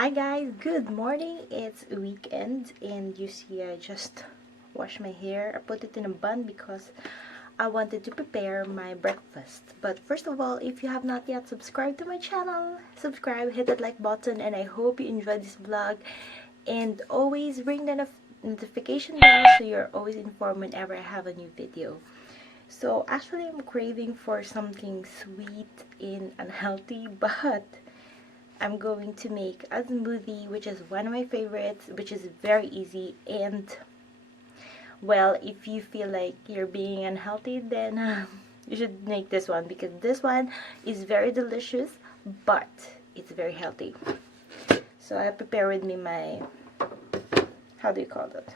Hi guys, good morning. It's weekend and you see I just washed my hair. I put it in a bun because I wanted to prepare my breakfast. But first of all, if you have not yet subscribed to my channel, subscribe, hit that like button, and I hope you enjoyed this vlog. And always ring the notification bell so you're always informed whenever I have a new video. So actually I'm craving for something sweet and unhealthy, but I'm going to make a smoothie, which is one of my favorites, which is very easy. And well, if you feel like you're being unhealthy, then you should make this one, because this one is very delicious, but it's very healthy. So I prepare with me my, how do you call that?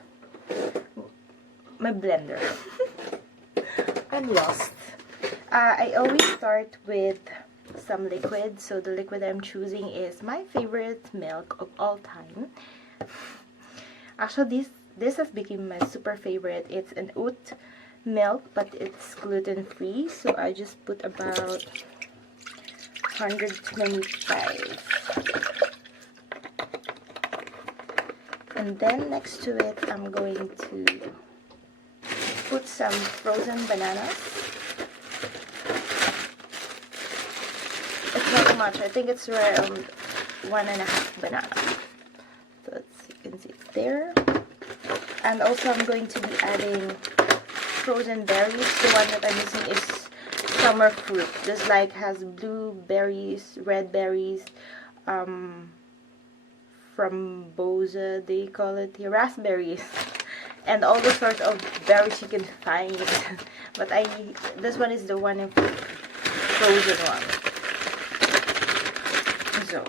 My blender. I'm lost. I always start with some liquid, so the liquid I'm choosing is my favorite milk of all time. Actually, this has become my super favorite. It's an oat milk, but it's gluten-free, so I just put about 125. And then next to it, I'm going to put some frozen bananas. It's not much. I think it's around 1.5 bananas. So you can see it there. And also I'm going to be adding frozen berries. The one that I'm using is summer fruit. This like has blueberries, red berries, frambosa, they call it here, raspberries, and all the sorts of berries you can find. But this one is the one in frozen one. So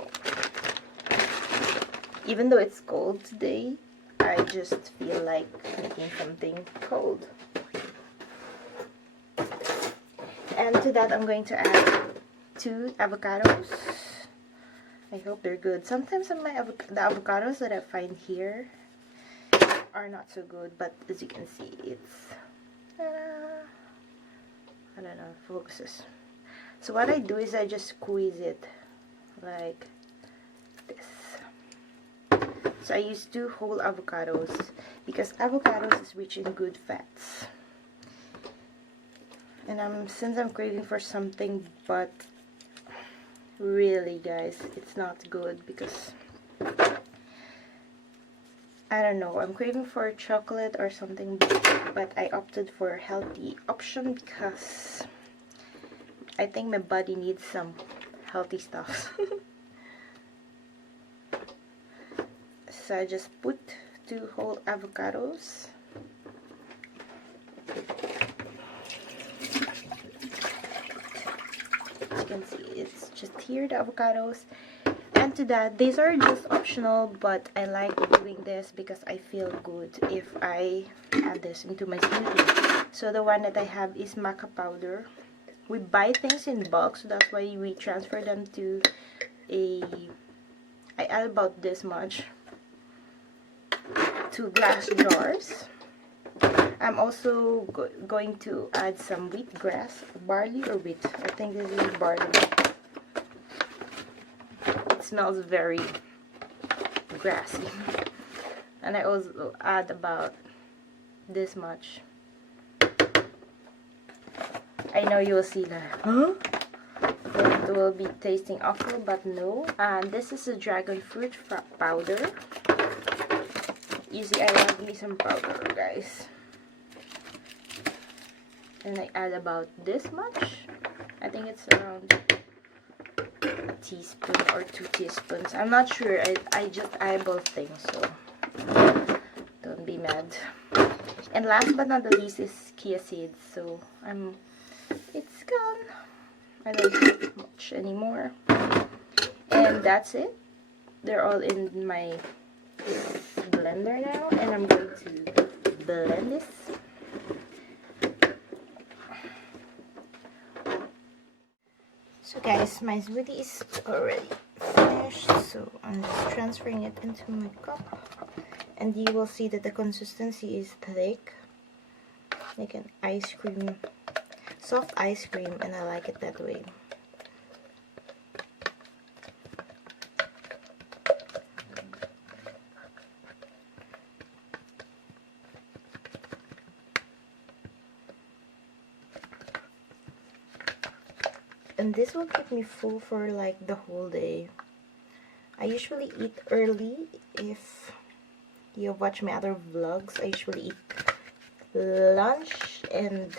even though it's cold today, I just feel like making something cold. And to that I'm going to add 2 avocados. I hope they're good. Sometimes the avocados that I find here are not so good, but as you can see, it's I don't know, focuses. So what I do is I just squeeze it like this. So I use 2 whole avocados because avocados is rich in good fats. And since I'm craving for something, but really guys, it's not good because I don't know, I'm craving for chocolate or something, but I opted for a healthy option because I think my body needs some healthy stuff. So I just put 2 whole avocados. As you can see, it's just here, the avocados. And to that, these are just optional, but I like doing this because I feel good if I add this into my smoothie. So the one that I have is maca powder. We buy things in bulk, so that's why we transfer them to I add about this much, 2 glass jars. I'm also going to add some wheatgrass, barley or wheat. I think this is barley. It smells very grassy. And I also add about this much. I know you will see that, huh? It will be tasting awful, but no. And this is a dragon fruit powder. You see, I love me some powder, guys. And I add about this much. I think it's around a teaspoon or 2 teaspoons. I'm not sure. I just eyeball things, so don't be mad. And last but not the least is chia seeds. So it's gone. I don't have much anymore. And that's it. They're all in my blender now, and I'm going to blend this. So guys, my smoothie is already finished, so I'm just transferring it into my cup, and you will see that the consistency is thick, like an ice cream, soft ice cream, and I like it that way. and this will keep me full for like the whole day. I usually eat early. If you watch my other vlogs, I usually eat lunch and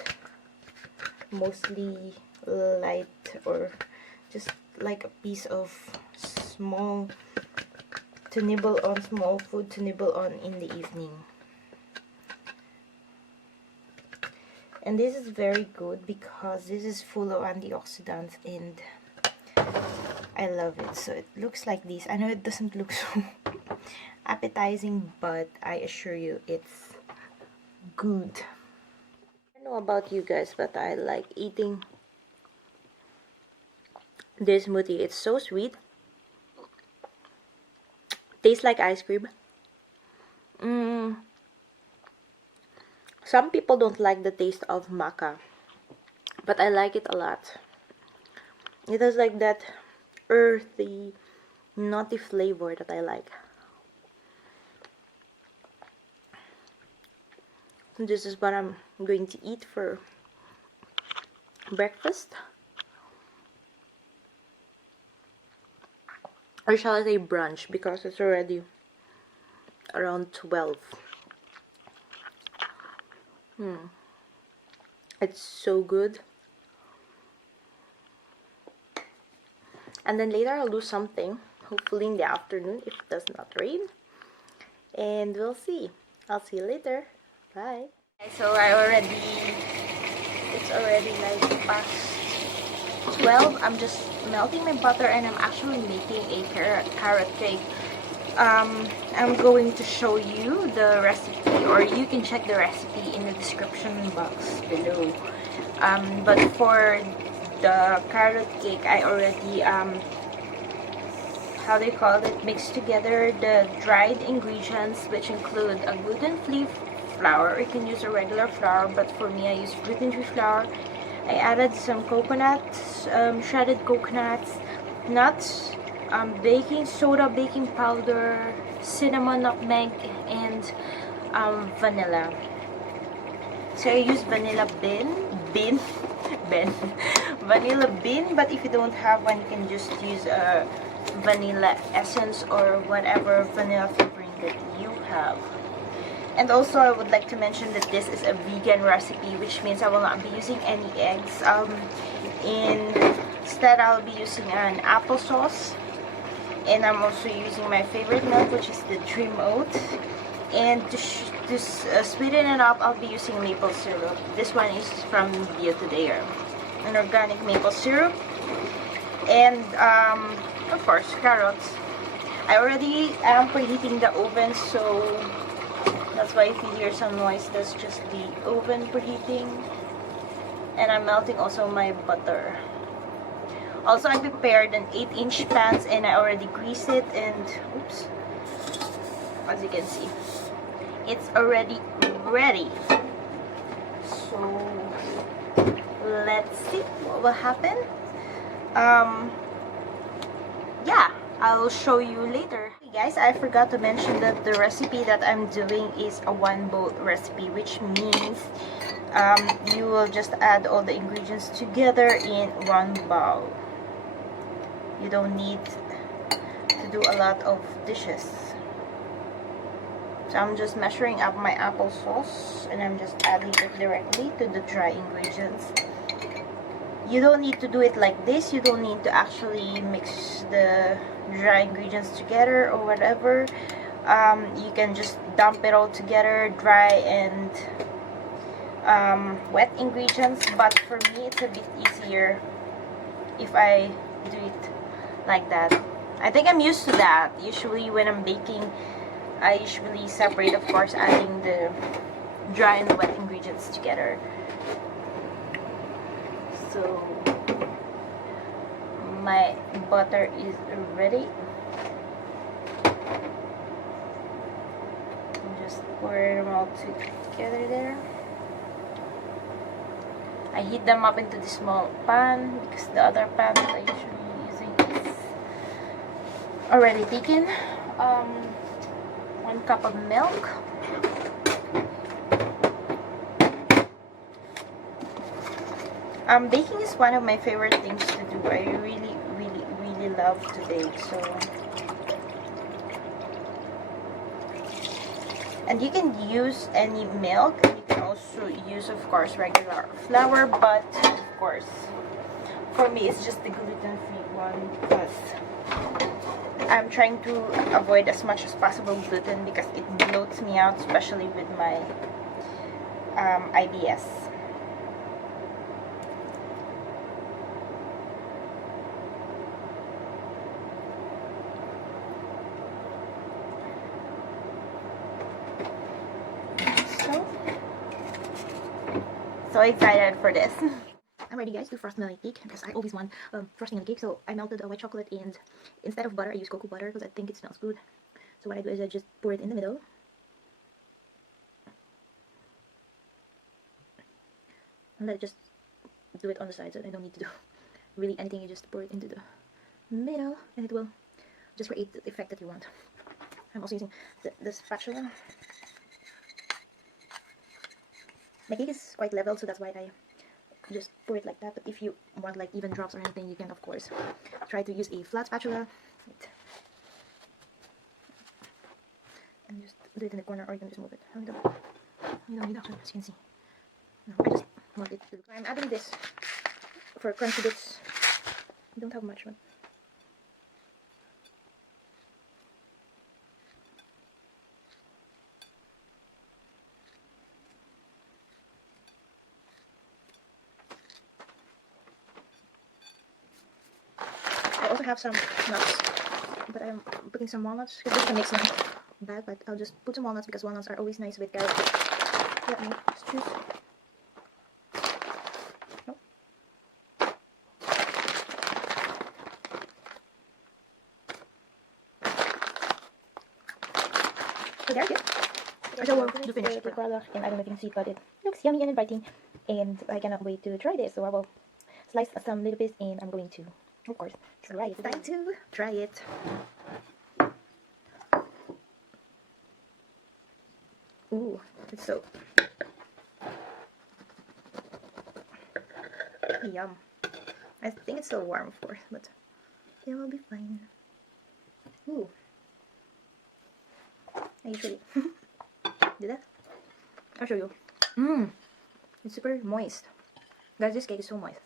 mostly light, or just like a piece of small to nibble on, small food to nibble on in the evening. And this is very good because this is full of antioxidants and I love it. So it looks like this. I know it doesn't look so appetizing, but I assure you it's good. I don't know about you guys, but I like eating this smoothie. It's so sweet. Tastes like ice cream. Some people don't like the taste of maca, but I like it a lot. It has like that earthy, nutty flavor that I like. This is what I'm going to eat for breakfast. Or shall I say brunch, because it's already around 12. It's so good. And then later I'll do something, hopefully in the afternoon if it does not rain. And we'll see. I'll see you later. Bye. So it's already like past 12. I'm just melting my butter and I'm actually making a carrot cake. I'm going to show you the recipe, or you can check the recipe in the description box below. But for the carrot cake, I already how do you call it, mixed together the dried ingredients, which include a gluten-free flour. You can use a regular flour, but for me I use gluten-free flour. I added some coconuts, shredded coconuts, nuts, baking soda, baking powder, cinnamon, nutmeg, and vanilla. So I use vanilla vanilla bean, but if you don't have one, you can just use vanilla essence or whatever vanilla flavoring that you have. And also I would like to mention that this is a vegan recipe, which means I will not be using any eggs. Instead I'll be using an applesauce, and I'm also using my favorite milk, which is the Dream Oat. And to sweeten it up, I'll be using maple syrup. This one is from Bio Today, an organic maple syrup. And of course, carrots. I already am preheating the oven, so that's why if you hear some noise, that's just the oven preheating. And I'm melting also my butter. Also, I prepared an 8-inch pan and I already greased it, and oops, as you can see, it's already ready. So let's see what will happen. Yeah, I'll show you later. Hey guys, I forgot to mention that the recipe that I'm doing is a one bowl recipe, which means you will just add all the ingredients together in one bowl. You don't need to do a lot of dishes. So I'm just measuring up my applesauce and I'm just adding it directly to the dry ingredients. You don't need to do it like this. You don't need to actually mix the dry ingredients together or whatever. You can just dump it all together, dry and wet ingredients. But for me, it's a bit easier if I do it like that. I think I'm used to that. Usually when I'm baking, I usually separate, of course, adding the dry and wet ingredients together. So my butter is ready. Just pour them all together there. I heat them up into the small pan because the other pan that I usually using is already taken. 1 cup of milk. Baking is one of my favorite things to do. I really love to bake. So, and you can use any milk, and you can also use, of course, regular flour. But of course, for me, it's just the gluten-free one because I'm trying to avoid as much as possible gluten because it bloats me out, especially with my IBS. So excited for this. I'm ready, guys, to frost my cake because I always want frosting on the cake. So I melted white chocolate, and instead of butter I use cocoa butter because I think it smells good. So what I do is I just pour it in the middle, and I just do it on the sides. So I don't need to do really anything. You just pour it into the middle and it will just create the effect that you want. I'm also using the spatula. My cake is quite level, so that's why I just pour it like that. But if you want like even drops or anything, you can of course try to use a flat spatula and just do it in the corner, or you can just move it. You don't need actually, as you can see. No, I just want it to. I'm adding this for crunchy bits. I don't have much, but I also have some nuts, but I'm putting some walnuts because this is a mixed bag, but I'll just put some walnuts because walnuts are always nice with carrot cake. Let me just choose. Nope. So there you go. So we'll do finish the product, and I don't know if you can see it, but it looks yummy and inviting, and I cannot wait to try this. So I will slice some little bits, and I'm going to, of course, try it. Time to try it. Ooh, it's so yum. I think it's so warm, of course, but it will be fine. Ooh. I usually do that. I'll show you. It's super moist. Guys, this cake is so moist.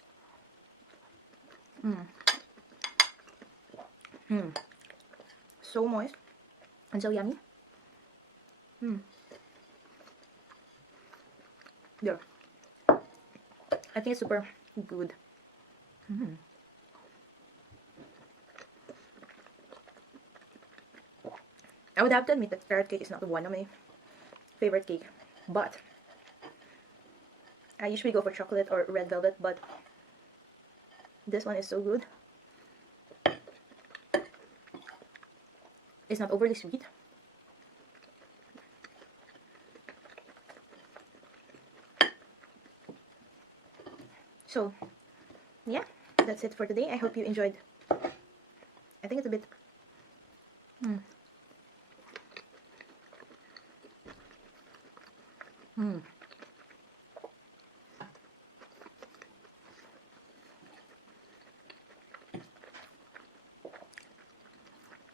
So moist and so yummy. Yeah. I think it's super good. I would have to admit that carrot cake is not one of my favorite cake, but I usually go for chocolate or red velvet, but this one is so good. It's not overly sweet. So, yeah, that's it for today. I hope you enjoyed. I think it's a bit...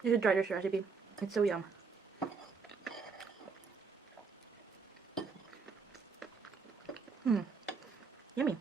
You should try this recipe. It's so yum. Yummy.